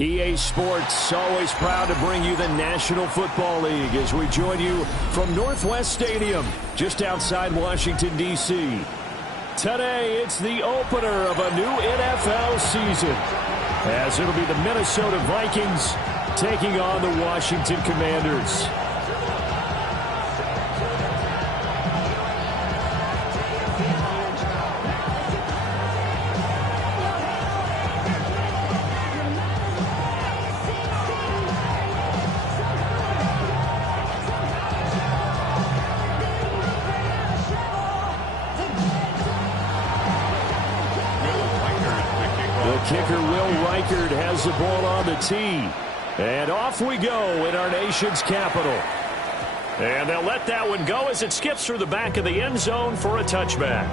EA Sports, always proud to bring you the National Football League as we join you from Northwest Stadium, just outside Washington, D.C. Today, it's the opener of a new NFL season, as it'll be the Minnesota Vikings taking on the Washington Commanders. Kicker Will Reichard has the ball on the tee. And off we go in our nation's capital. And they'll let that one go as it skips through the back of the end zone for a touchback.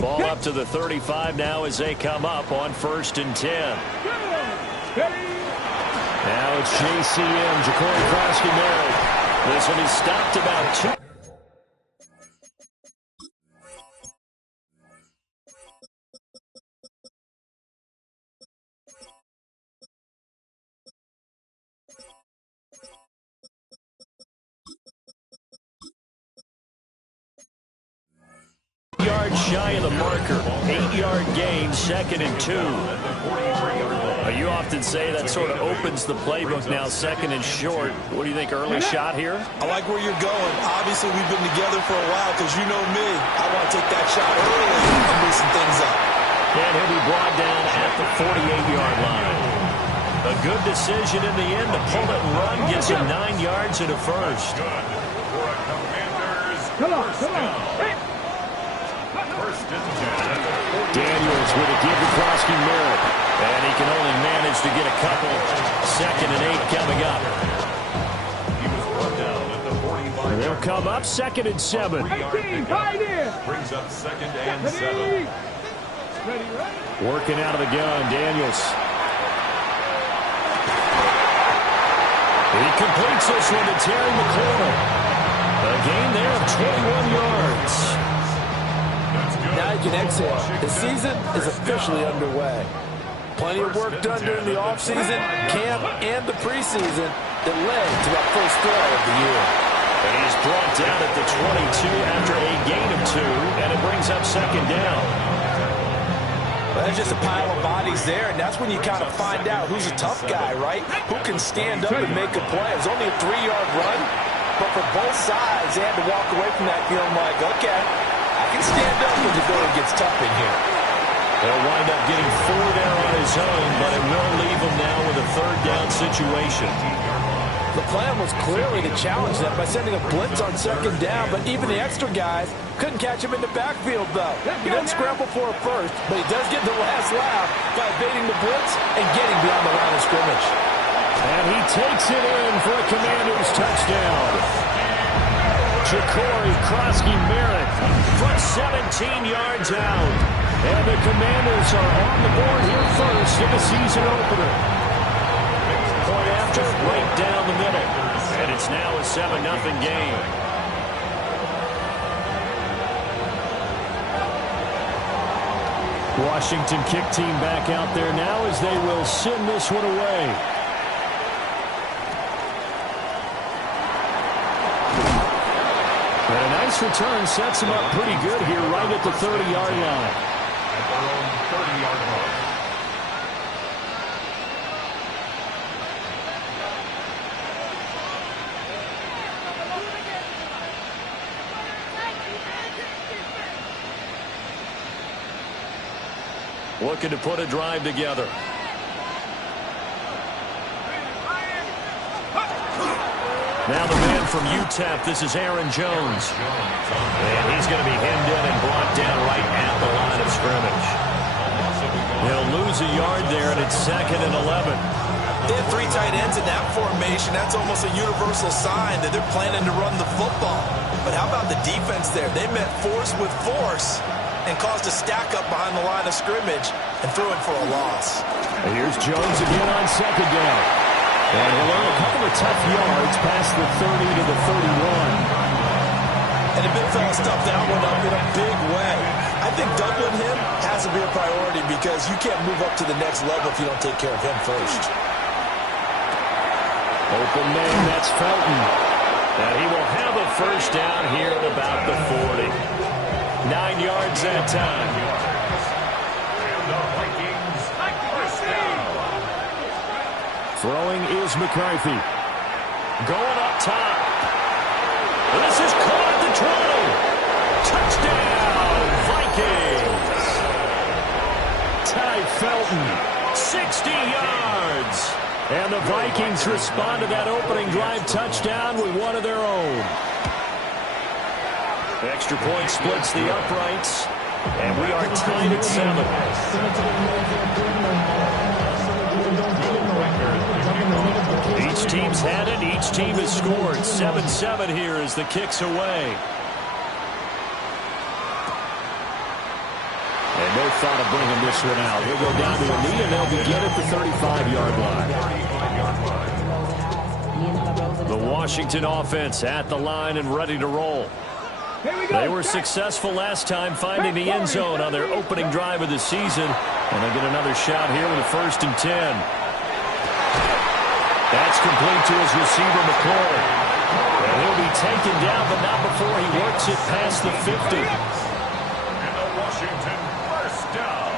Ball up to the 35 now as they come up on 1st and 10. Now it's JCM, Ja'Cory Krosky-Merritt. This one is stopped about 2. Yards shy of the marker. 8-yard gain, 2nd and 2. You often say that sort of opens the playbook now, 2nd and short. What do you think, early shot here? I like where you're going. Obviously, we've been together for a while because you know me. I want to take that shot early and loosen things up. And he'll be brought down at the 48-yard line. A good decision in the end to pull it and run. Gets him 9 yards and a first. Come on. Daniels with a give to Krosky-Merritt. And he can only manage to get a couple. 2nd and 8 coming up. And they'll come up 2nd and 7. Brings up 2nd and 7. Working out of the gun, Daniels. He completes this one to Terry McLaurin. A gain there of 21 yards. Now you can exhale. The season is officially underway. Plenty of work done during the offseason, camp, and the preseason that led to that first throw of the year. And he's brought down at the 22 after a gain of 2, and it brings up 2nd down. Well, there's just a pile of bodies there, and that's when you kind of find out who's a tough guy, right? Who can stand up and make a play. It was only a 3-yard run, but for both sides, they had to walk away from that feeling like, okay, I can stand up when the going gets tough in here. He'll wind up getting 4 there on his own, but it will leave him now with a 3rd down situation. The plan was clearly to challenge them by sending a blitz on 2nd down, but even the extra guys couldn't catch him in the backfield, though. He doesn't scramble for a first, but he does get the last laugh by evading the blitz and getting beyond the line of scrimmage. And he takes it in for a Commanders touchdown. Ja'Cory Krosky-Merritt from 17 yards out. And the Commanders are on the board here first in the season opener. Point after, right down the middle. And it's now a 7-0 game. Washington kick team back out there now as they will send this one away. And a nice return sets him up pretty good here right at the 30-yard line. At their own 30-yard line. Looking to put a drive together. Now the man from UTEP, this is Aaron Jones. And he's going to be hemmed in and brought down right at the line of scrimmage. He'll lose a yard there, and it's 2nd and 11. They have 3 tight ends in that formation. That's almost a universal sign that they're planning to run the football. But how about the defense there? They met force with force and caused a stack up behind the line of scrimmage and threw it for a loss. And here's Jones again on 2nd down. And he'll earn a couple of tough yards past the 30 to the 31. And the big fella stuffed that one up in a big way. I think doubling him has to be a priority because you can't move up to the next level if you don't take care of him first. Open man, that's Felton. And he will have a first down here at about the 40. 9 yards that time. And the Vikings first down. Throwing is McCarthy. Going up top. This is caught at the 20. Touchdown, Vikings. Ty Felton, 60 yards. And the Vikings respond to that opening drive touchdown with one of their own. Extra point splits the uprights. And we are tied at 7. Each team's had it. Each team has scored. 7-7 here as the kick's away. And no thought of bringing this one out. He'll go down to a knee, and they'll begin at the 35-yard line. The Washington offense at the line and ready to roll. They were successful last time finding the end zone on their opening drive of the season. And they'll get another shot here with a 1st and 10. That's complete to his receiver, McCoy. And he'll be taken down, but not before he works it past the 50. And the Washington first down.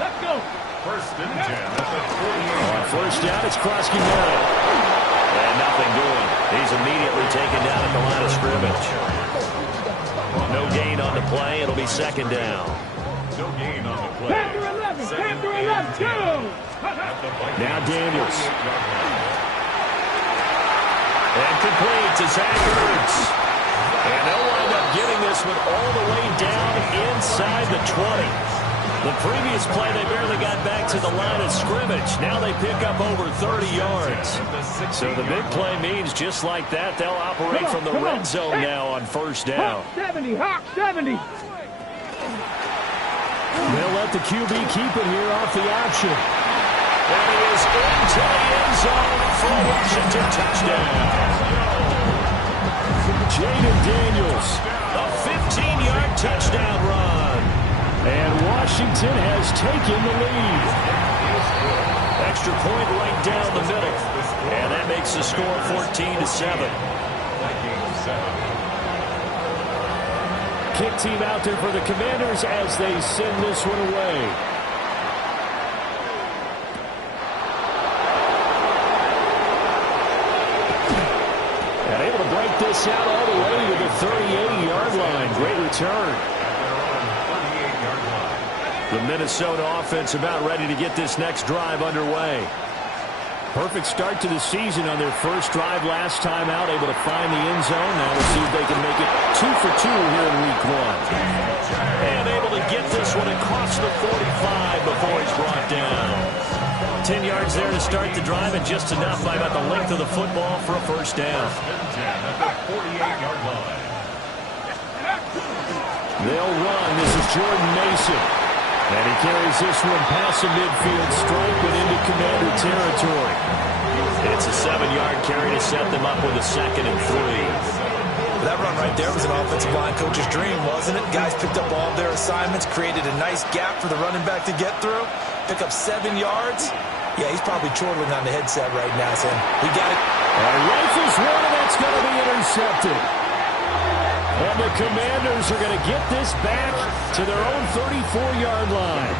Let's go. 1st and 10 at the 48. On first down, it's Krosky Merritt. And nothing doing. He's immediately taken down at the line of scrimmage. No gain on the play. It'll be 2nd down. No gain on the play. Panther 11, go! Now Daniels. And complete to Zach Ertz. And they'll wind up getting this one all the way down inside the 20. The previous play, they barely got back to the line of scrimmage. Now they pick up over 30 yards. So the big play means just like that, they'll operate from the red zone now on first down. Hawk 70, Hawk 70. They'll let the QB keep it here off the option. And he is into the end zone for a Washington touchdown. Jaden Daniels, a 15-yard touchdown run. And Washington has taken the lead. Extra point right down the middle. And that makes the score 14-7. Kick team out there for the Commanders as they send this one away. And able to break this out all the way to the 38-yard line. Great return. The Minnesota offense about ready to get this next drive underway. Perfect start to the season on their first drive last time out, able to find the end zone. Now we'll see if they can make it 2 for 2 here in week 1. And able to get this one across the 45 before he's brought down. 10 yards there to start the drive, and just enough by about the length of the football for a first down. They'll run. This is Jordan Mason. And he carries this one past the midfield stripe and into Commander territory. It's a 7-yard carry to set them up with a 2nd and 3. That run right there was an offensive line coach's dream, wasn't it? Guys picked up all their assignments, created a nice gap for the running back to get through, pick up 7 yards. Yeah, he's probably chortling on the headset right now saying, we got it. And rifles one, and that's going to be intercepted. And the Commanders are going to get this back to their own 34-yard line.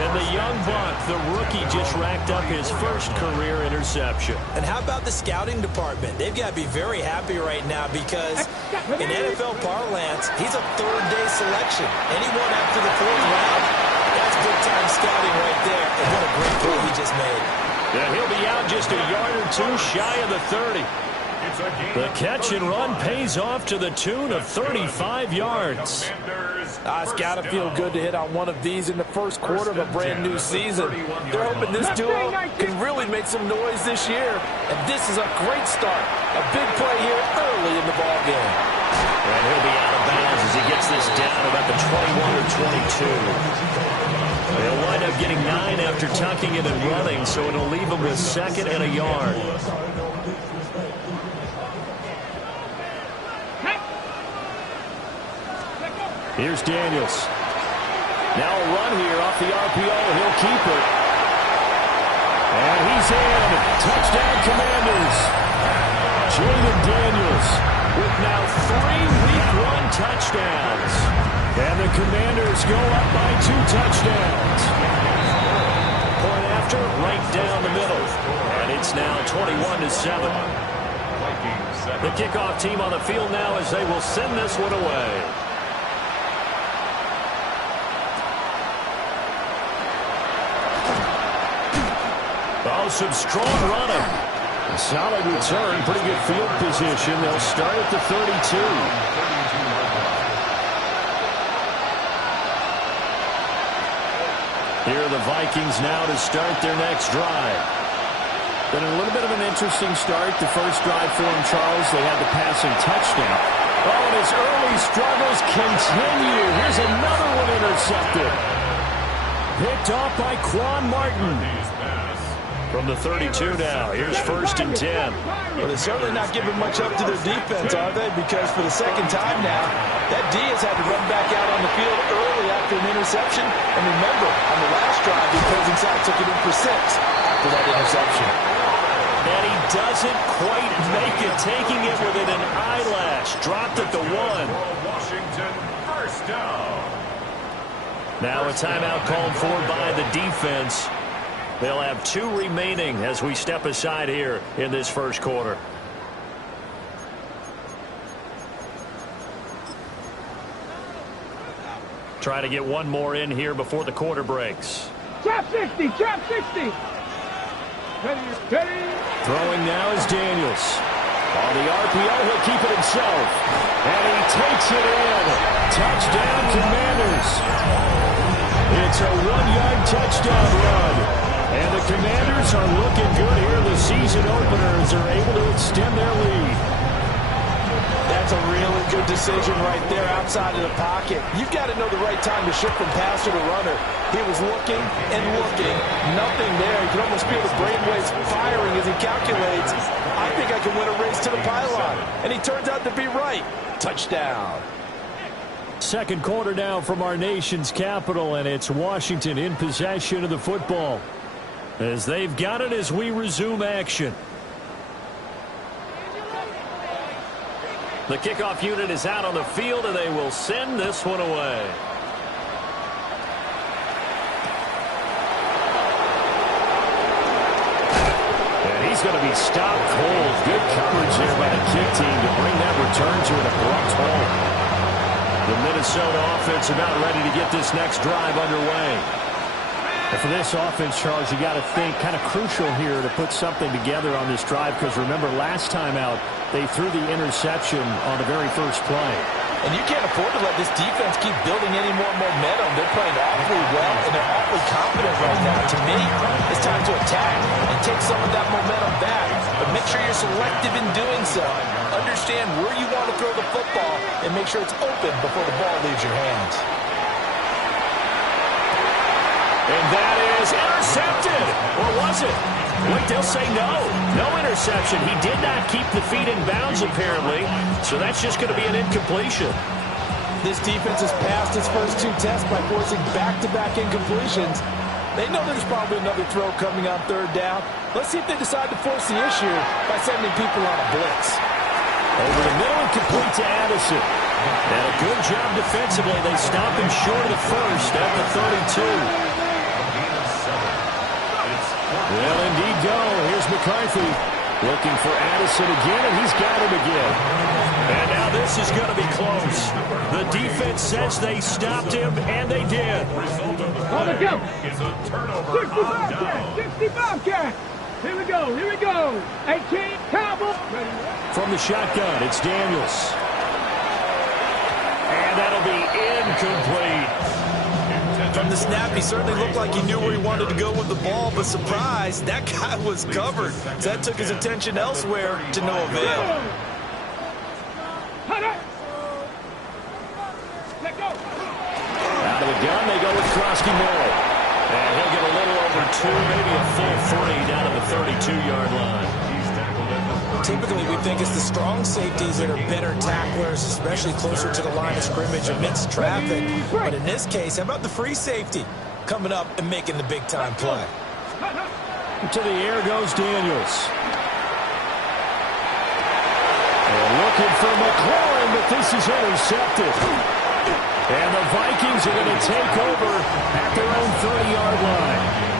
And the young buck, the rookie, just racked up his first career interception. And how about the scouting department? They've got to be very happy right now because in NFL parlance, he's a third-day selection. Anyone after the 4th round, that's big-time scouting right there. And what a great play he just made. And he'll be out just a yard or 2 shy of the 30. The catch and run pays off to the tune of 35 yards. It's got to feel good to hit on one of these in the first quarter of a brand new season. They're hoping this duo can really make some noise this year. And this is a great start. A big play here early in the ball game. And he'll be out of bounds as he gets this down about the 21 or 22. They'll wind up getting 9 after tucking it and running, so it'll leave them with 2nd and a yard. Here's Daniels. Now a run here off the RPO. He'll keep it. And he's in. Touchdown, Commanders. Jaden Daniels with now 3 Week 1 touchdowns. And the Commanders go up by 2 touchdowns. Point after, right down the middle. And it's now 21-7. The kickoff team on the field now as they will send this one away. Oh, some strong running. A solid return, pretty good field position. They'll start at the 32. Here are the Vikings now to start their next drive. Been a little bit of an interesting start. The first drive for him, Charles, they had the passing touchdown. Oh, and his early struggles continue. Here's another one intercepted. Picked off by Quan Martin. From the 32 now, here's 1st and 10. Well, they're certainly not giving much up to their defense, are they? Because for the 2nd time now, that D has had to run back out on the field early after an interception. And remember, on the last drive, the opposing side took it in for 6 after that interception. And he doesn't quite make it, taking it within an eyelash. Dropped at the 1. Washington, 1st down. Now a timeout called for by the defense. They'll have 2 remaining as we step aside here in this first quarter. Try to get one more in here before the quarter breaks. Trap 60, trap 60. Ready. Throwing now is Daniels. On the RPO, he'll keep it himself. And he takes it in. Touchdown, Commanders. It's a 1-yard touchdown run. And the Commanders are looking good here. The season openers are able to extend their lead. That's a really good decision right there outside of the pocket. You've got to know the right time to shift from passer to runner. He was looking and looking. Nothing there. You can almost feel the brainwaves firing as he calculates. I think I can win a race to the pylon. And he turns out to be right. Touchdown. Second quarter now from our nation's capital, and it's Washington in possession of the football. As they've got it as we resume action. The kickoff unit is out on the field, and they will send this one away. And he's going to be stopped cold. Good coverage there by the kick team to bring that return to an abrupt halt. The Minnesota offense about ready to get this next drive underway. And for this offense, Charles, you got to think kind of crucial here to put something together on this drive, because remember last time out they threw the interception on the very first play. And you can't afford to let this defense keep building any more momentum. They're playing awfully well, and they're awfully confident right now. To me, it's time to attack and take some of that momentum back. But make sure you're selective in doing so. Understand where you want to throw the football and make sure it's open before the ball leaves your hands. And that is intercepted. Or was it? Wait, they'll say no. No interception. He did not keep the feet in bounds, apparently. So that's just going to be an incompletion. This defense has passed its first 2 tests by forcing back-to-back incompletions. They know there's probably another throw coming on 3rd down. Let's see if they decide to force the issue by sending people on a blitz. Over the middle and complete to Addison. And a good job defensively. They stop him short of the first at the 32. Well, indeed go. Here's McCarthy looking for Addison again, and he's got him again. And now this is going to be close. The defense says they stopped him, and they did. On the go. 65 cat, 65 cat. Here we go. 18, Cowboy. From the shotgun, it's Daniels. And that'll be incomplete. From the snap, he certainly looked like he knew where he wanted to go with the ball, but surprise, that guy was covered. So that took his attention elsewhere to no avail. Out of the gun, they go with Krosky Moore. 2, maybe a full 3 down to the 32-yard line. Typically, we think it's the strong safeties that are better tacklers, especially closer to the line of scrimmage amidst traffic. But in this case, how about the free safety coming up and making the big-time play? To the air goes Daniels. And looking for McLaurin, but this is intercepted. And the Vikings are going to take over at their own 30-yard line.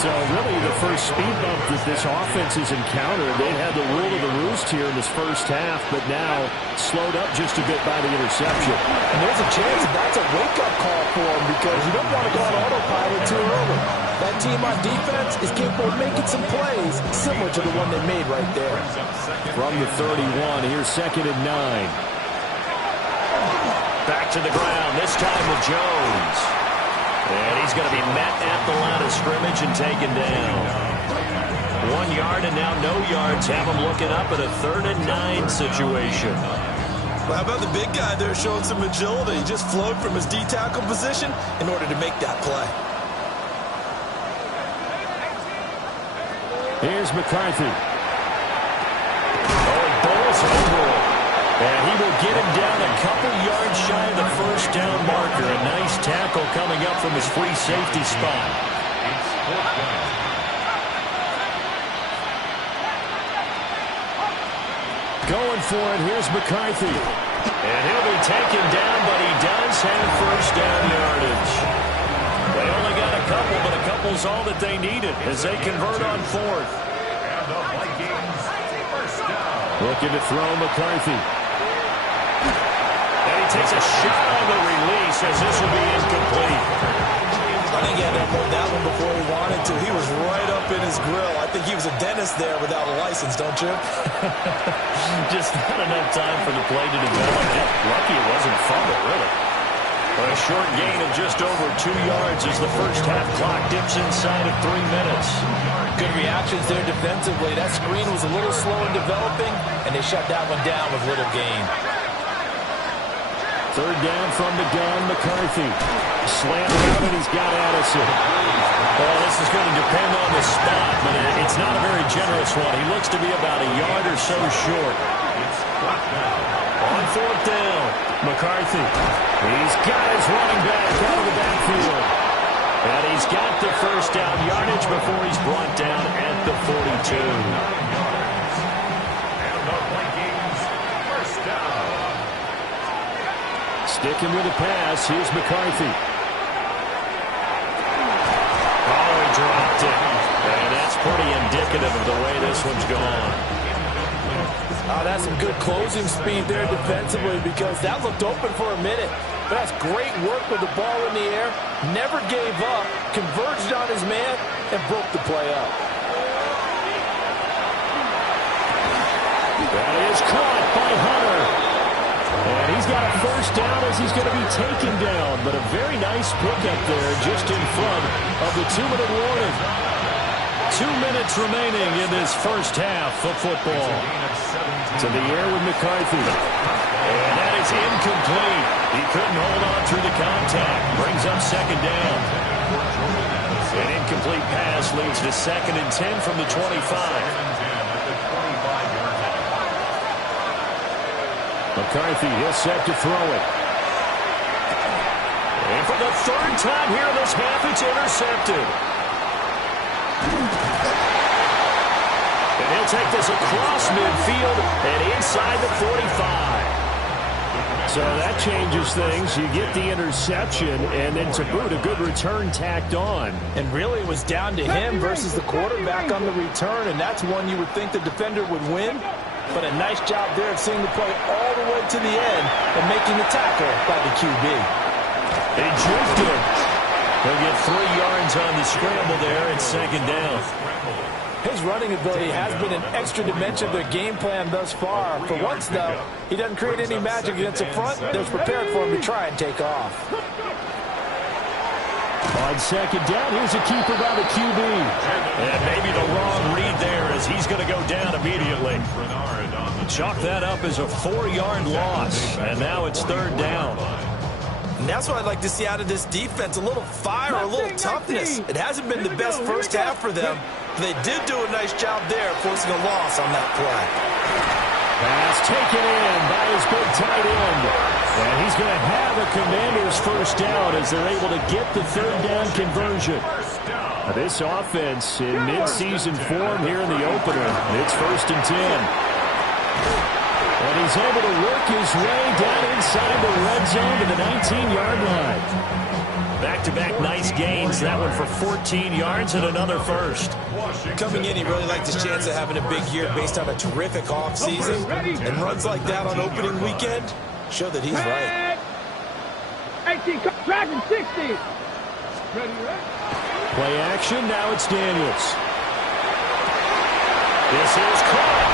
So really the first speed bump that this offense has encountered. They had the rule of the roost here in this first half, but now slowed up just a bit by the interception. And there's a chance that that's a wake-up call for them because you don't want to go on autopilot too early. That team on defense is capable of making some plays similar to the one they made right there. From the 31, here's 2nd and 9. Back to the ground, this time with Jones. And he's going to be met at the line of scrimmage and taken down. 1 yard and now no yards. Have him looking up at a 3rd and 9 situation. Well, how about the big guy there showing some agility? He just flowed from his D-tackle position in order to make that play. Here's McCarthy. Oh, he bowls over it. And he will get him down a couple yards shy of the first down marker. A nice tackle coming up from his free safety spot. Going for it, here's McCarthy. And he'll be taken down, but he does have first down yardage. They only got a couple, but a couple's all that they needed as they convert on 4th. And the Vikings first down. Looking to throw McCarthy. And he takes a shot on the release as this will be incomplete. I think he had to hold that one before he wanted to. He was right up in his grill. I think he was a dentist there without a license, don't you? Just not enough time for the play to develop. Lucky it wasn't fumble, really. A short gain of just over 2 yards as the first half clock dips inside of 3 minutes. Good reactions there defensively. That screen was a little slow in developing, and they shut that one down with little gain. 3rd down from the gun, McCarthy. Slant around, and he's got Addison. Well, this is going to depend on the spot, but it's not a very generous one. He looks to be about a yard or so short. On 4th down, McCarthy. He's got his running back out of the backfield. And he's got the first down yardage before he's brought down at the 42. And the Vikings first down. Sticking with the pass, here's McCarthy. Oh, he dropped it. And that's pretty indicative of the way this one's gone. Oh, that's some good closing speed there defensively because that looked open for a minute. But that's great work with the ball in the air. Never gave up, converged on his man, and broke the play up. That is caught by Hunter. And he's got a first down as he's going to be taken down. But a very nice pickup there just in front of the 2-minute warning. 2 minutes remaining in this first half of football. To the air with McCarthy. And that is incomplete. He couldn't hold on through the contact. Brings up 2nd down. An incomplete pass leads to 2nd and 10 from the 25. McCarthy, he'll set to throw it. And for the 3rd time here in this half, it's intercepted. And he'll take this across midfield and inside the 45. So that changes things. You get the interception, and then to boot, a good return tacked on. And really, it was down to him versus the quarterback on the return, and that's one you would think the defender would win. But a nice job there of seeing the play all the way to the end and making the tackle by the QB. They juked it. They'll get 3 yards on the scramble there at 2nd down. His running ability has been an extra dimension of their game plan thus far. For once, though, he doesn't create any magic against the front. They're prepared for him to try and take off. On 2nd down, here's a keeper by the QB. And maybe the wrong read there as he's going to go down immediately. Chalk that up as a 4-yard loss. And now it's 3rd down. And that's what I'd like to see out of this defense, a little fire, a little toughness. It hasn't been the best first half for them, but they did do a nice job there forcing a loss on that play. Pass taken in by his big tight end. And he's going to have a Commanders first down as they're able to get the third down conversion. This offense in mid-season form here in the opener. It's 1st and 10. And he's able to work his way down inside the red zone to the 19-yard line. Back-to-back nice gains. That one for 14 yards and another first. Coming in, he really liked his chance of having a big year based on a terrific offseason. And runs like that on opening weekend show that he's right. 18, tracking 60. Ready, right? Play action, now it's Daniels. This is caught.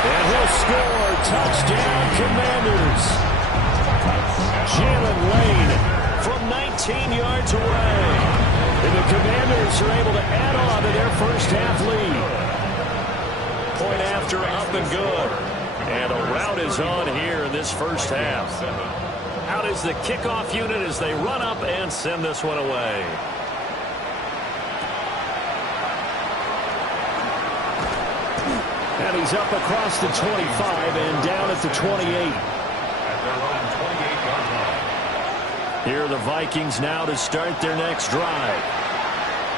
And he'll score. Touchdown, Commanders. Jalen Lane from 19 yards away. And the Commanders are able to add on to their first half lead. Point after, up and good. And a rout is on here in this first half. Out is the kickoff unit as they run up and send this one away. And he's up across the 25 and down at the 28. Here are the Vikings now to start their next drive.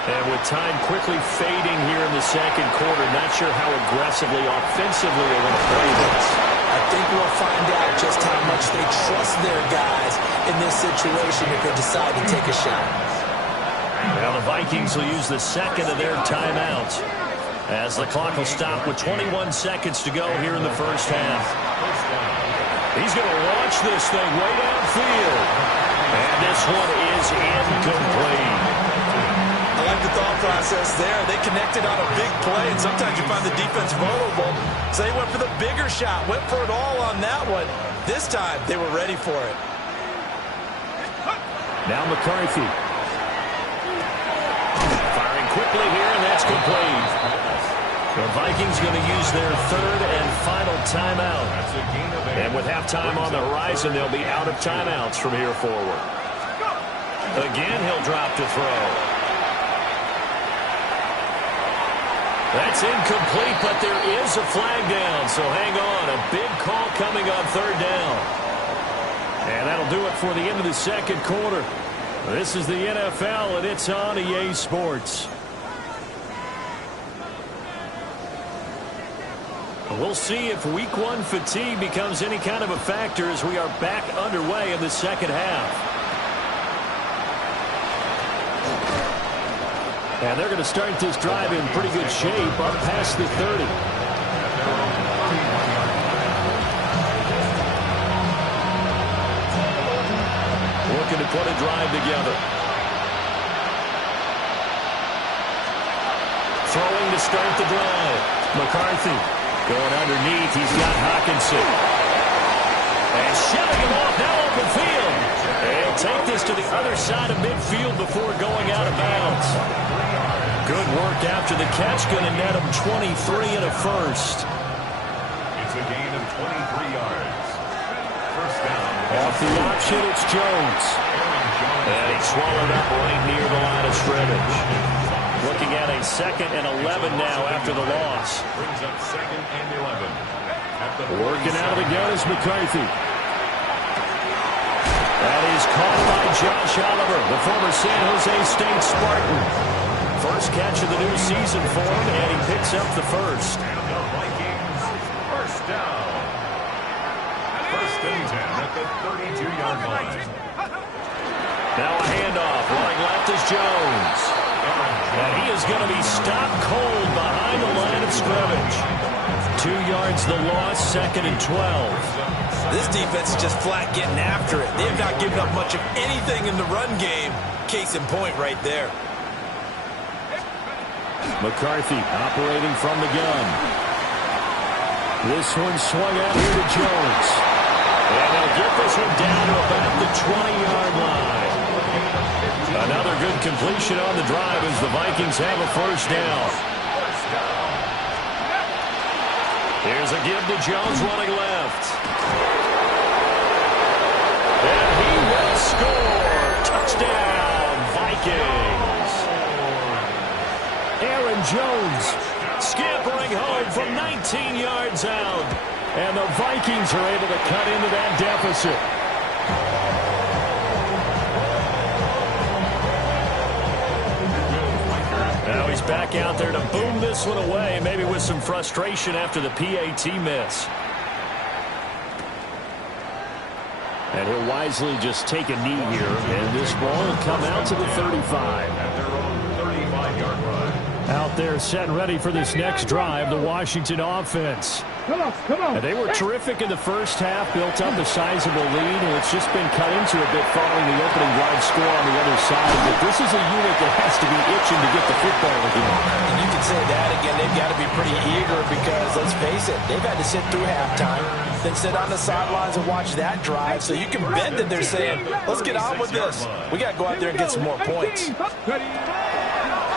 And with time quickly fading here in the second quarter, not sure how aggressively, offensively they want to play this. I think we'll find out just how much they trust their guys in this situation if they decide to take a shot. Now the Vikings will use the second of their timeouts, as the clock will stop with 21 seconds to go here in the first half. He's going to launch this thing way downfield. And this one is incomplete. I like the thought process there. They connected on a big play, and sometimes you find the defense vulnerable. So they went for the bigger shot, went for it all on that one. This time, they were ready for it. Now McCarthy. Firing quickly here, and that's complete. The Vikings going to use their third and final timeout. And with halftime on the horizon, they'll be out of timeouts from here forward. Again, he'll drop to throw. That's incomplete, but there is a flag down, so hang on. A big call coming on third down. And that'll do it for the end of the second quarter. This is the NFL, and it's on EA Sports. We'll see if Week 1 fatigue becomes any kind of a factor as we are back underway in the second half. And they're going to start this drive in pretty good shape up past the 30. Looking to put a drive together. Throwing to start the drive. McCarthy going underneath. He's got Hawkinson. And shoving him off now open field. And take this to the other side of midfield before going out of bounds. Good work after the catch. Going to net him 23 and a first. It's a gain of 23 yards. First down. Off the option, it's Jones. And he's swallowed up right near the line of scrimmage. Looking at a 2nd and 11 now after the loss. Brings up 2nd and 11. Working out of the gun is McCarthy. That is caught by Josh Oliver, the former San Jose State Spartan. First catch of the new season for him, and he picks up the first. And the Vikings, first down. First and 10 at the 32-yard line. Now a handoff. Running left is Jones. And he is going to be stopped cold behind the line of scrimmage. 2 yards the loss, 2nd and 12. This defense is just flat getting after it. They have not given up much of anything in the run game. Case in point right there. McCarthy operating from the gun. This one swung out here to Jones. And they'll get this one down to about the 20-yard line. Another good completion on the drive as the Vikings have a first down. Here's a give to Jones running left. And he will score. Vikings. Aaron Jones scampering home from 19 yards out. And the Vikings are able to cut into that deficit. Now he's back out there to boom this one away, maybe with some frustration after the PAT miss. And he'll wisely just take a knee here, and this ball will come out to the 35. At their own 35-yard line. Out there set and ready for this next drive, the Washington offense. Come on. And they were terrific in the first half, built up a sizable lead, and it's just been cut into a bit following the opening drive score on the other side. But this is a unit that has to be itching to get the football again. And you can say that again. They've got to be pretty eager because, let's face it, they've had to sit through halftime, then sit on the sidelines and watch that drive. So you can bet that they're saying, let's get on with this. We got to go out there and get some more points.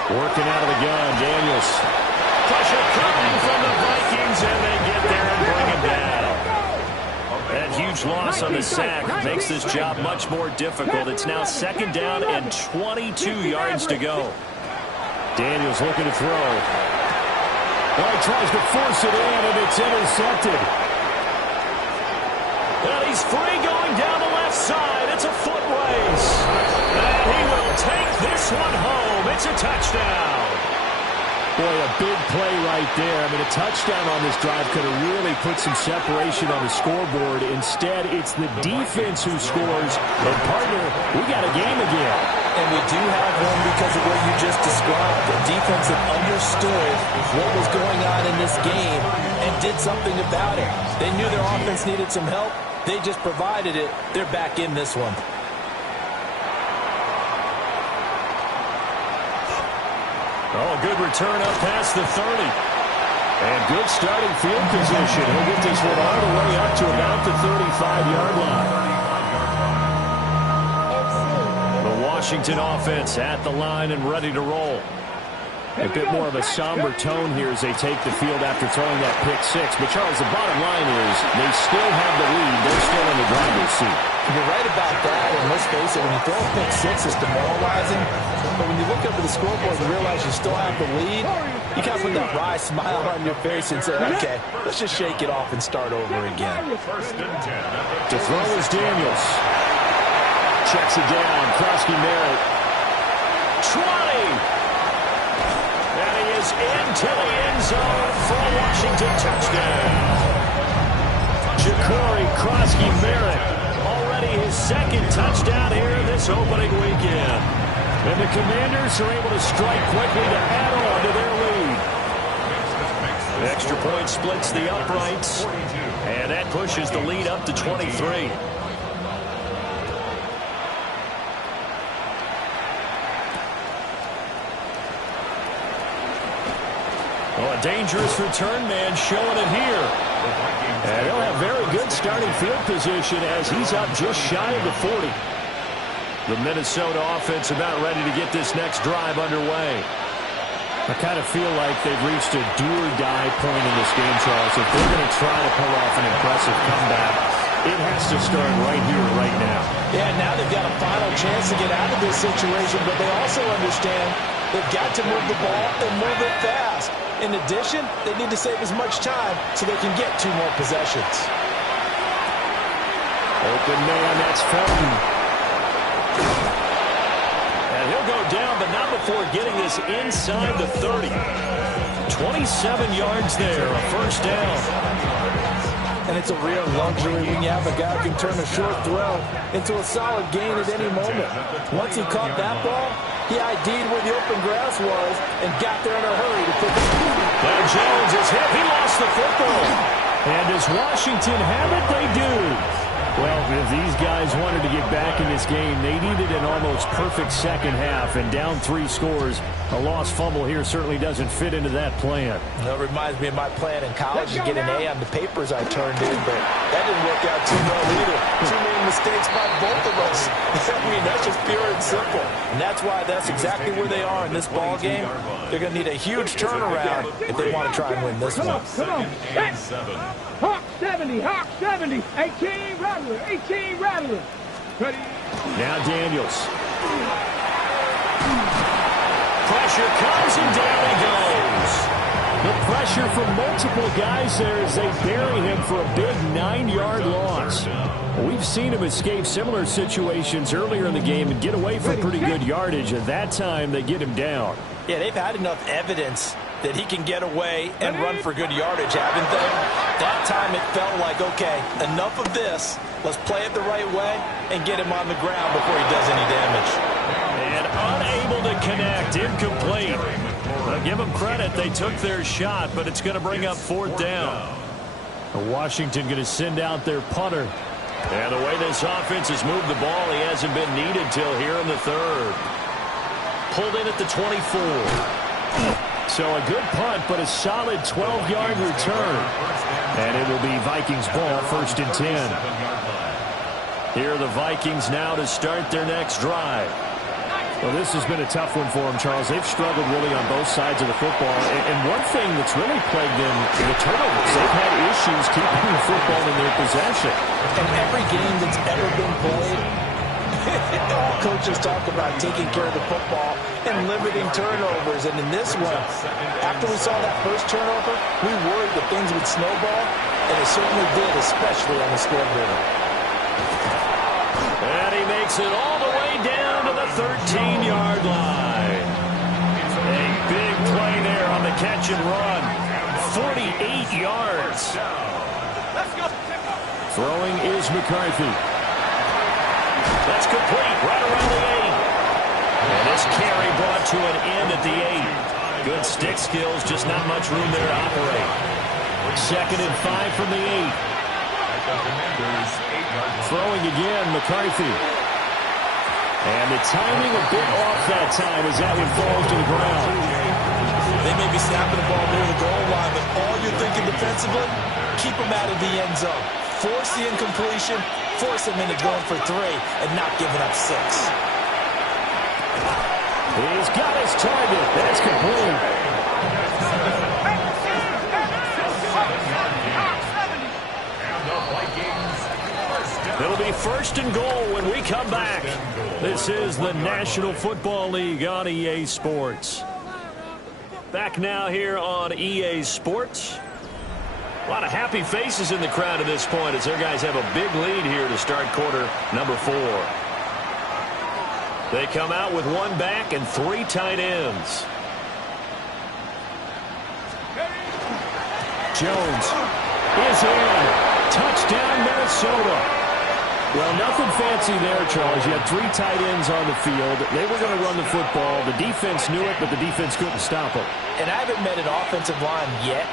Working out of the gun, Daniels. Pressure coming from the Vikings, and they get there and bring him down. That huge loss on the sack makes this job much more difficult. It's now 2nd down and 22 yards to go. Daniels looking to throw. Well, he tries to force it in, and it's intercepted. And he's free going down the left side. It's a foot race. And he will take this one home. It's a touchdown. Boy, a big play right there. I mean, a touchdown on this drive could have really put some separation on the scoreboard. Instead, it's the defense who scores. And, partner, we got a game again. And we do have one because of what you just described. The defense that understood what was going on in this game and did something about it. They knew their offense needed some help. They just provided it. They're back in this one. Oh, good return up past the 30. And good starting field position. He'll get this one all the way up to about the 35-yard line. The Washington offense at the line and ready to roll. A bit more of a somber tone here as they take the field after throwing that pick six. But, Charles, the bottom line is they still have the lead. They're still in the driver's seat. You're right about that, and let's face it, when you throw a pick six, it's demoralizing. But when you look up at the scoreboard and realize you still have the lead, you kind of put that wry smile on your face and say, okay, let's just shake it off and start over again. 1st and 10. To throw is Daniels. Checks it down. Krosky Merritt. 20. And he is into the end zone for a Washington touchdown. Ja'Cory Krosky Merritt. Already his 2nd touchdown here this opening weekend. And the Commanders are able to strike quickly to add on to their lead. The extra point splits the uprights. And that pushes the lead up to 23. Oh, a dangerous return man showing it here. And he'll have very good starting field position as he's up just shy of the 40. The Minnesota offense about ready to get this next drive underway. I kind of feel like they've reached a do-or-die point in this game, Charles. If they're going to try to pull off an impressive comeback, it has to start right here, right now. Yeah, now they've got a final chance to get out of this situation, but they also understand they've got to move the ball and move it fast. In addition, they need to save as much time so they can get 2 more possessions. Open man, that's Felton. And he'll go down, but not before getting this inside the 30. 27 yards there, a 1st down. And it's a real luxury when you have a guy who can turn a short throw into a solid gain at any moment. Once he caught that ball, he ID'd where the open grass was and got there in a hurry to put the... Now Jones is hit. He lost the football. And does Washington have it? They do. Well, if these guys wanted to get back in this game, they needed an almost perfect second half. And down 3 scores, a lost fumble here certainly doesn't fit into that plan. That reminds me of my plan in college to get an A on the papers I turned in, but that didn't work out too well either. Too many mistakes by both of us. I mean, that's just pure and simple. And that's why that's exactly where they are in this ball game. They're going to need a huge turnaround if they want to try and win this one. Come on. Hawk 70, Hawk 70. 18 Rattler, 18 Rattler. Now Daniels. pressure comes, and down he goes. The pressure from multiple guys there as they bury him for a big 9-yard loss. We've seen him escape similar situations earlier in the game and get away from pretty good yardage. At that time, they get him down. Yeah, they've had enough evidence that he can get away and run for good yardage, haven't they? That time it felt like, okay, enough of this. Let's play it the right way and get him on the ground before he does any damage. And unable to connect, incomplete. Well, give them credit, they took their shot, but it's going to bring up 4th down. Washington going to send out their punter. And the way this offense has moved the ball, he hasn't been needed till here in the 3rd. Pulled in at the 24. So a good punt, but a solid 12-yard return. And it will be Vikings ball, 1st and 10. Here are the Vikings now to start their next drive. Well, this has been a tough one for them, Charles. They've struggled really on both sides of the football. And one thing that's really plagued them is the turnovers. They've had issues keeping the football in their possession. And every game that's ever been played, all coaches talk about taking care of the football and limiting turnovers. And in this one, after we saw that first turnover, we worried that things would snowball, and it certainly did, especially on the scoreboard. And he makes it all the way down to the 13-yard line. A big play there on the catch and run. 48 yards. Throwing is McCarthy. That's complete right around the 8. And this carry brought to an end at the 8. Good stick skills, just not much room there to operate. 2nd and 5 from the 8. Throwing again, McCarthy. And the timing a bit off that time as that one falls to the ground. They may be snapping the ball near the goal line, but all you're thinking defensively, keep them out of the end zone. Force the incompletion, force them into going for 3, and not giving up 6. He's got his target. That's complete. It'll be 1st and goal when we come back. This is the National Football League on EA Sports. Back now here on EA Sports. A lot of happy faces in the crowd at this point as their guys have a big lead here to start quarter number 4. They come out with 1 back and 3 tight ends. Jones is in. Touchdown, Minnesota. Well, nothing fancy there, Charles. You had 3 tight ends on the field. They were going to run the football. The defense knew it, but the defense couldn't stop it. And I haven't met an offensive line yet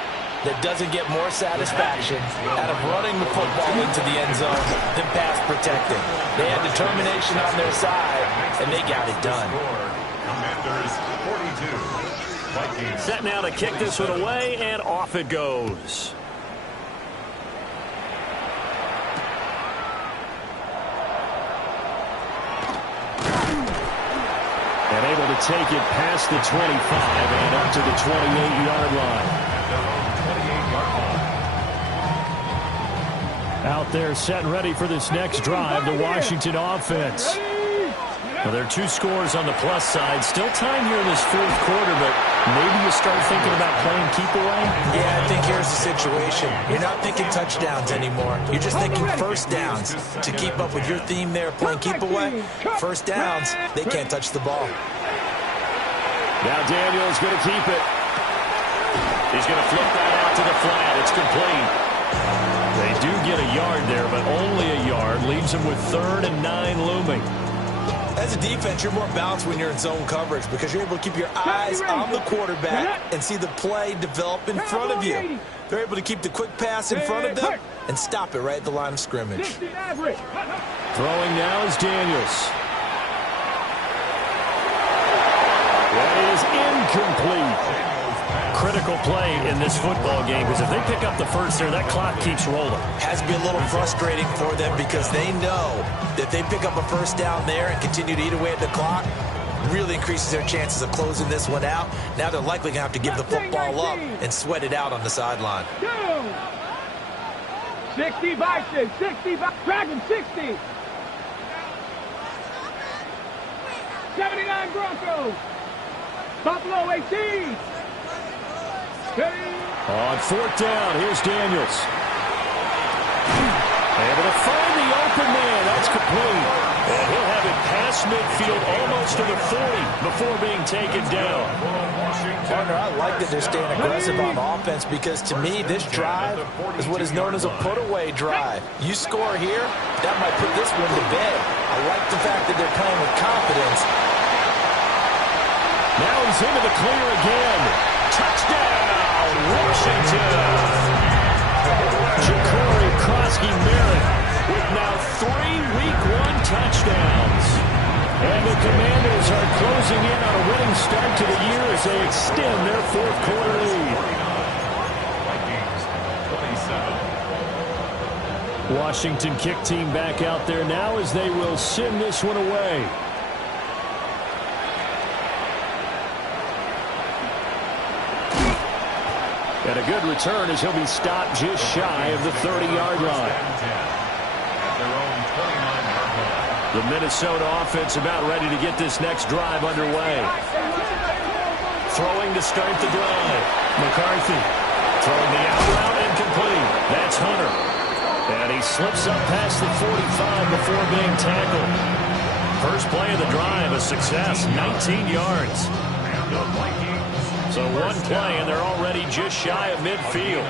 that doesn't get more satisfaction out of running the football into the end zone than pass protecting. They had determination on their side, and they got it done. Commanders 42. Set now to kick this one away, and off it goes. And able to take it past the 25 and up to the 28-yard line. Out there set and ready for this next drive, the Washington offense. Well, there are 2 scores on the plus side. Still time here in this 4th quarter, but maybe you start thinking about playing keep away? Yeah, I think here's the situation. You're not thinking touchdowns anymore. You're just thinking first downs. To keep up with your theme there, playing keep away, first downs, they can't touch the ball. Now Daniel's going to keep it. He's going to flip that out to the flat. It's complete. They do get a yard there, but only a yard. Leaves them with 3rd and 9 looming. As a defense, you're more balanced when you're in zone coverage because you're able to keep your eyes on the quarterback and see the play develop in front of you. They're able to keep the quick pass in front of them and stop it right at the line of scrimmage. Throwing now is Daniels. That is incomplete. Critical play in this football game because if they pick up the first there, that clock keeps rolling. Has to be a little frustrating for them because they know that they pick up a first down there and continue to eat away at the clock, really increases their chances of closing this one out. Now they're likely going to have to give the football up and sweat it out on the sideline. 60 Vikings, 60 Dragon, 60. 79 Broncos. Buffalo 18. On fourth down, here's Daniels. Able to find the open man. That's complete. And he'll have it past midfield almost to the 40 before being taken down. Partner, I like that they're staying aggressive on offense because to me, this drive is what is known as a put-away drive. You score here, that might put this one to bed. I like the fact that they're playing with confidence. Now he's into the clear again. Touchdown, Washington. Ja'Cory Krosky-Merritt with now 3 Week 1 touchdowns. And the Commanders are closing in on a winning start to the year as they extend their fourth quarter lead. Washington kick team back out there now as they will send this one away. And a good return as he'll be stopped just shy of the 30-yard line. The Minnesota offense about ready to get this next drive underway. Throwing to start the drive. McCarthy throwing the out route incomplete. That's Hunter. And he slips up past the 45 before being tackled. First play of the drive, a success, 19 yards. So one play, and they're already just shy of midfield.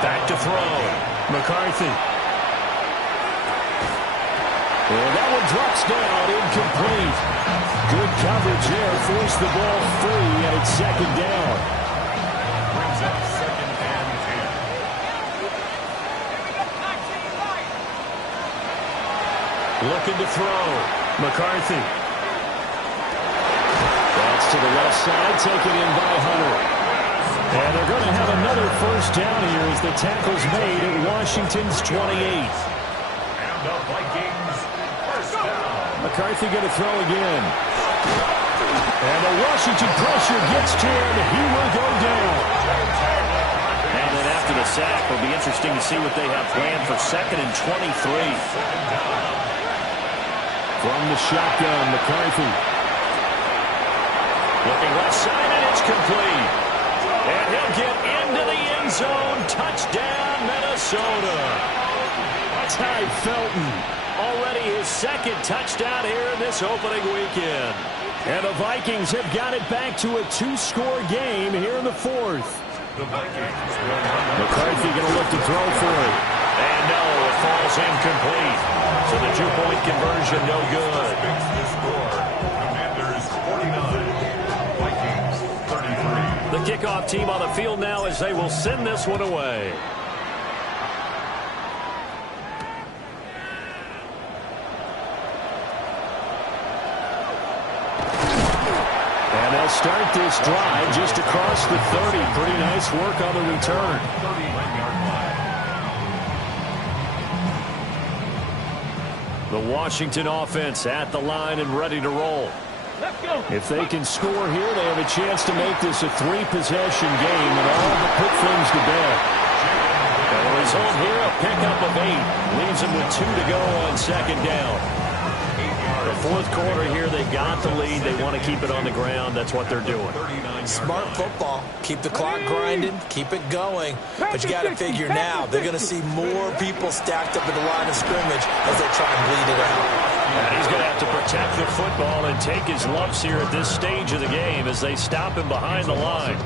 Back to throw. McCarthy. And that one drops down, incomplete. Good coverage there, forced the ball free, and it's second down. Brings up second and 10. Looking to throw. McCarthy. That's to the left side, taken in by Hunter. And they're going to have another first down here as the tackle's made at Washington's 28. And the Vikings first down. McCarthy going to throw again. And the Washington pressure gets to him. He will go down. And then after the sack, it'll be interesting to see what they have planned for second and 23. From the shotgun, McCarthy. Looking left side, and it's complete. And he'll get into the end zone. Touchdown, Minnesota. Ty Felton, already his second touchdown here in this opening weekend. And the Vikings have got it back to a 2-score game here in the fourth. The Vikings McCarthy going to look to throw for it. And no, it falls incomplete. So the 2-point conversion no good. makes the score. Commanders 49, Vikings 33. The kickoff team on the field now as they will send this one away. And they'll start this drive just across the 30. Pretty nice work on the return. 39-yard line. The Washington offense at the line and ready to roll. Let's go. If they can score here, they have a chance to make this a 3-possession game and all but put things to bed. And the result here, a pickup of 8. Leaves them with 2 to go on second down. The fourth quarter here, they got the lead. They want to keep it on the ground. That's what they're doing. Smart football. Keep the clock grinding. Keep it going. But you got to figure now, they're going to see more people stacked up at the line of scrimmage as they try and bleed it out. And he's going to have to protect the football and take his lumps here at this stage of the game as they stop him behind the line.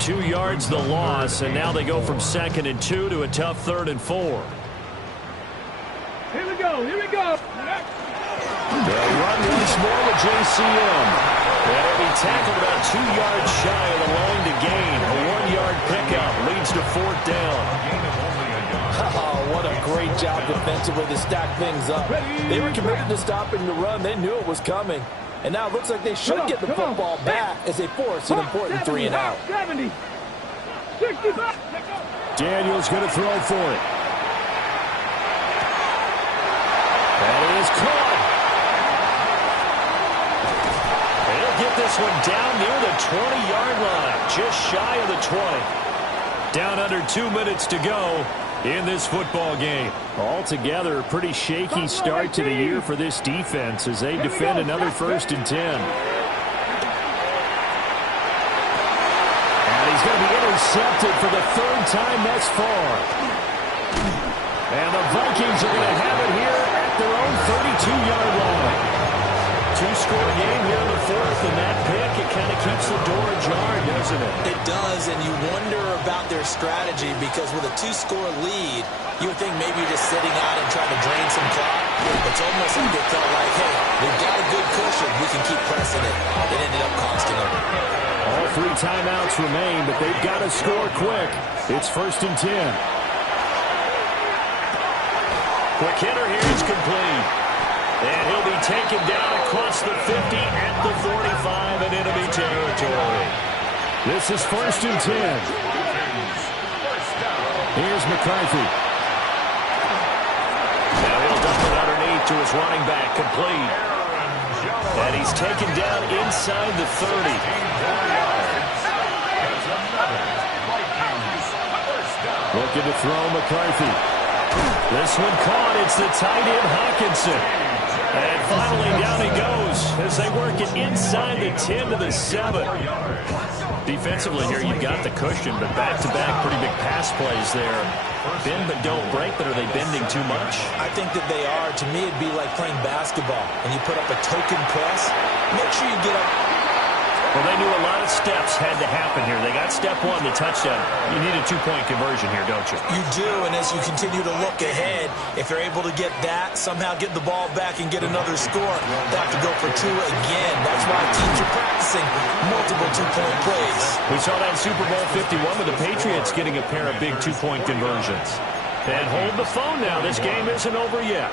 2 yards the loss, and now they go from 2nd and 2 to a tough 3rd and 4. Here we go. Here we go. They'll run once more with JCM. They'll be tackled about 2 yards shy of the line to gain. A 1-yard pickup leads to 4th down. Oh, what a great job defensively to stack things up. They were committed to stopping the run. They knew it was coming. And now it looks like they should get the football back as they force an important 3 and out. 70. 65. Daniels going to throw for it. That is caught. They'll get this one down near the 20-yard line, just shy of the 20. Down under 2 minutes to go in this football game. Altogether, a pretty shaky start to the year for this defense as they defend another 1st and 10. going to be intercepted for the third time thus far. And the Vikings are going to have it here at their own 32-yard line. Two-score game here in the fourth, and that pick, it kind of keeps the door ajar, doesn't it? It does, and you wonder about their strategy because with a two-score lead, you would think maybe you're just sitting out and trying to drain some clock. It's almost like they felt like, hey, we've got a good cushion. We can keep pressing it. It ended up costing them. All three timeouts remain, but they've got to score quick. It's 1st and 10. Quick hitter here is complete. And he'll be taken down across the 50 at the 45 and enemy territory. This is 1st and 10. Here's McCarthy. Now he'll dump it underneath to his running back, complete. And he's taken down inside the 30. Looking to throw McCarthy. This one caught. It's the tight end Hawkinson. And finally down he goes as they work it inside the 10 to the 7. Defensively here, you've got the cushion, but back-to-back pretty big pass plays there. Bend but don't break, but are they bending too much? I think that they are. To me, it'd be like playing basketball, and you put up a token press. Make sure you get up. Well, they knew a lot of steps had to happen here. They got step one, the touchdown. You need a two-point conversion here, don't you? You do, and as you continue to look ahead, if you're able to get that, somehow get the ball back and get another score, they have to go for two again. That's why teams are practicing multiple two-point plays. We saw that in Super Bowl 51 with the Patriots getting a pair of big two-point conversions. And hold the phone now. This game isn't over yet.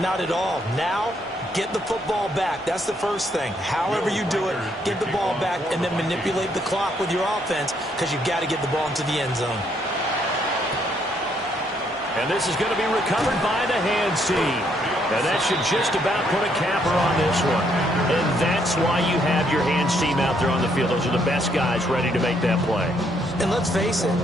Not at all. Now, get the football back. That's the first thing. However you do it, get the ball back and then manipulate the clock with your offense because you've got to get the ball into the end zone. And this is going to be recovered by the hands team. And that should just about put a capper on this one. And that's why you have your hands team out there on the field. Those are the best guys ready to make that play. And let's face it,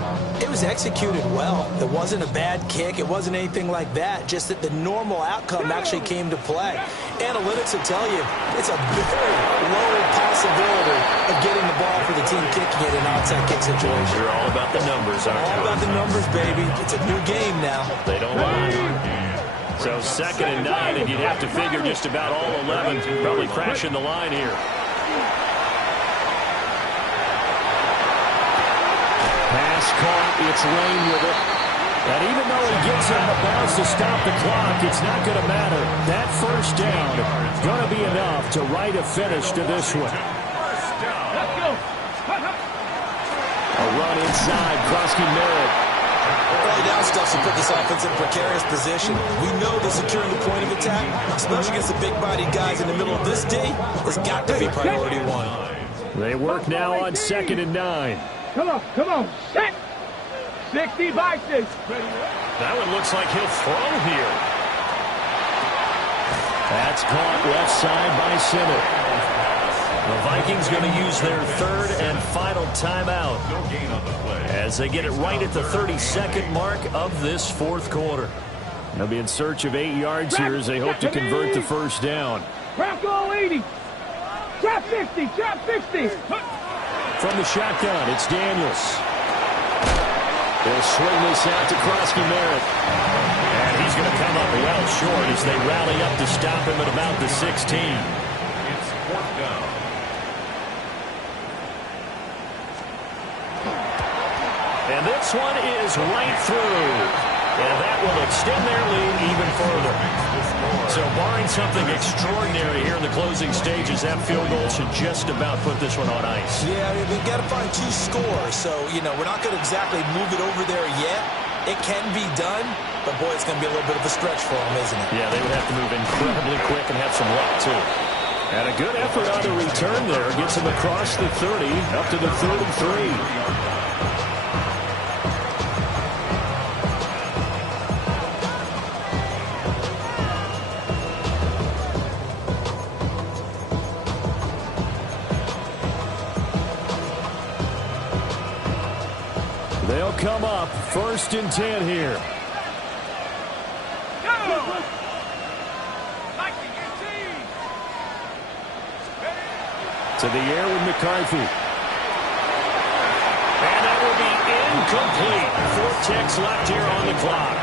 it was executed well. It wasn't a bad kick. It wasn't anything like that. Just that the normal outcome actually came to play. Analytics will tell you it's a very low possibility of getting the ball for the team kicking it in an outside kick situation. You're all about the numbers, aren't you? All about the numbers, baby. It's a new game now. They don't lie. So 2nd and 9, and you'd have to figure just about all 11 probably crashing the line here. Pass caught. It's Lane with it. And even though he gets him the bounce to stop the clock, it's not going to matter. That first down going to be enough to write a finish to this one. Let's go. A run inside. Krosky Merritt. Early down stuff to put this offense in precarious position. We know that securing the point of attack, especially against the big-bodied guys in the middle of this D, has got to be priority one. They work now on 2nd and 9. Come on. Set. 60 Vikings. That one looks like he'll throw here. That's caught left side by Simmons. The Vikings going to use their third and final timeout as they get it right at the 32nd mark of this fourth quarter. They'll be in search of 8 yards here as they hope to convert the first down. Bronco 80. Trap 50. From the shotgun, it's Daniels. They'll swing this out to Krosky Merritt. And he's going to come up well short as they rally up to stop him at about the 16. It's 4th down. And this one is right through. And that will extend their lead even further. So barring something extraordinary here in the closing stages, that field goal should just about put this one on ice. Yeah, we've got to find 2 scores. So, we're not going to exactly move it over there yet. It can be done, but, boy, it's going to be a little bit of a stretch for them, isn't it? Yeah, they would have to move incredibly quick and have some luck, too. And a good effort on the return there. Gets him across the 30, up to the 33. They'll come up 1st and 10 here. To the air with McCarthy. And that Incomplete. 4 ticks left here on the clock.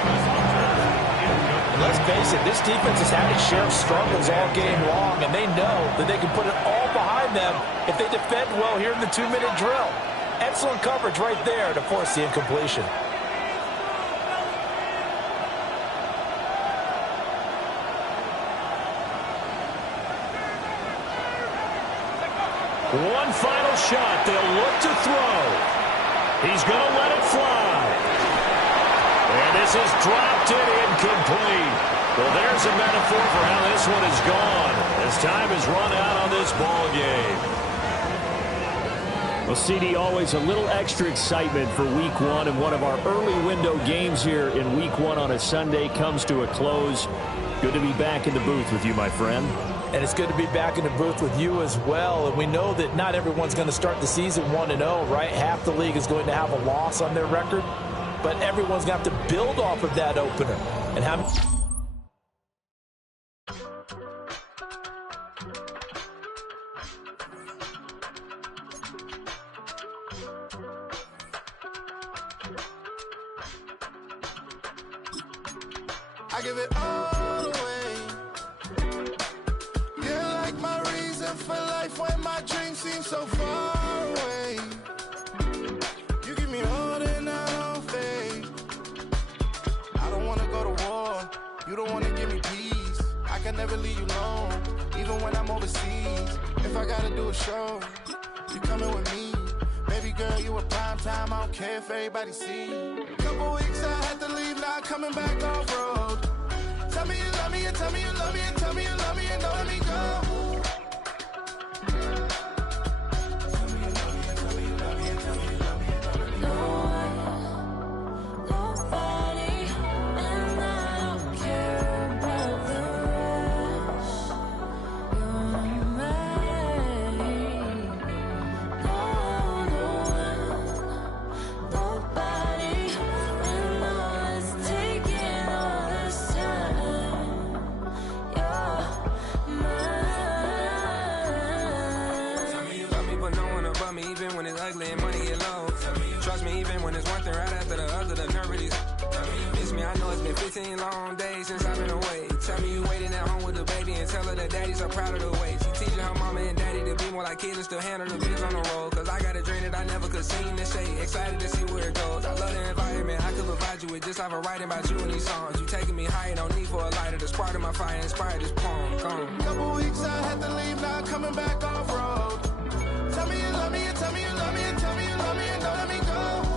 Let's face it, this defense has had its share of struggles all game long, and they know that they can put it all behind them if they defend well here in the 2-minute drill. Excellent coverage right there to force the incompletion. One final shot. They'll look to throw. He's going to let it fly. And this is dropped it incomplete. Well, there's a metaphor for how this one is gone as time has run out on this ball game. Well, CD, always a little extra excitement for Week 1, and one of our early window games here in Week 1 on a Sunday comes to a close. Good to be back in the booth with you, my friend. And it's good to be back in the booth with you as well. And we know that not everyone's going to start the season 1-0, right? Half the league is going to have a loss on their record. But everyone's going to have to build off of that opener. And how... I give it all away. You're like my reason for life when my dreams seem so far away. You give me all that I don't fade. I don't wanna go to war. You don't wanna give me peace. I can never leave you alone, even when I'm overseas. If I gotta do a show, you coming with me. Baby girl, you a prime time. I don't care if everybody see. Couple weeks I had to leave, now coming back off road. Tell me you love me and tell me you love me and tell me you love me and don't let me go. Long days since I've been away. Tell me you waiting at home with the baby and tell her that daddy's so proud of the way. She teaching her mama and daddy to be more like kids and still handle the biz on the road. Cause I got a dream that I never could sing and say. Excited to see where it goes. I love the environment. I could provide you with just like I'm writing about you in these songs. You taking me higher, no need for a lighter. The spark of my fire inspired this poem. Gone. Couple weeks I had to leave, now coming back off road. Tell me you love me and tell me you love me and tell me you love me and don't let me go.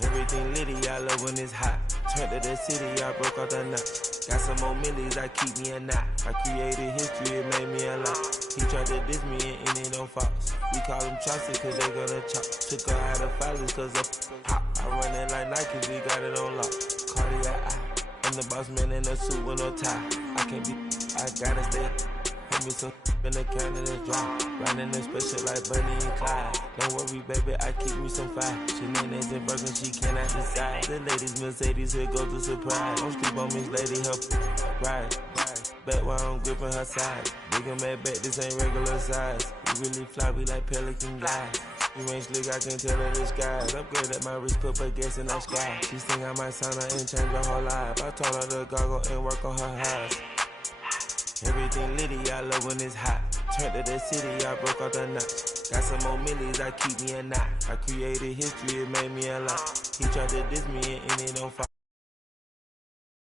Everything litty, I love when it's hot. Turned to the city, I broke out the knot. Got some more millies, I keep me a knot. I created history, it made me a lot. He tried to diss me and it don't false. We call them Chaucer cause they gonna chop. Took her out of filers cause of hot. I run it like Nike, we got it on lock. Cardiac eye. I'm the boss man in a suit with no tie. I can't be, I gotta stay. Put me some in the can of the dry. Riding this special like Bunny and Clyde. Don't worry, baby, I keep me some fire. Shenanigans and Birkin, she cannot decide. The ladies, Mercedes, here go to surprise. Don't sleep on Miss Lady, help ride. Back while I'm gripping her side. Big and mad back, this ain't regular size. We really fly, we like Pelican guys. You ain't slick, I can tell her the skies. Upgrade at my wrist, put baguettes in the sky. She think I might sign her and change her whole life. I told her to goggle and work on her eyes. Everything litty, I love when it's hot. Turned to the city, I broke all the knots. Got some more millies, I keep me a knot. I created history, it made me a lot. He tried to diss me and it don't fall.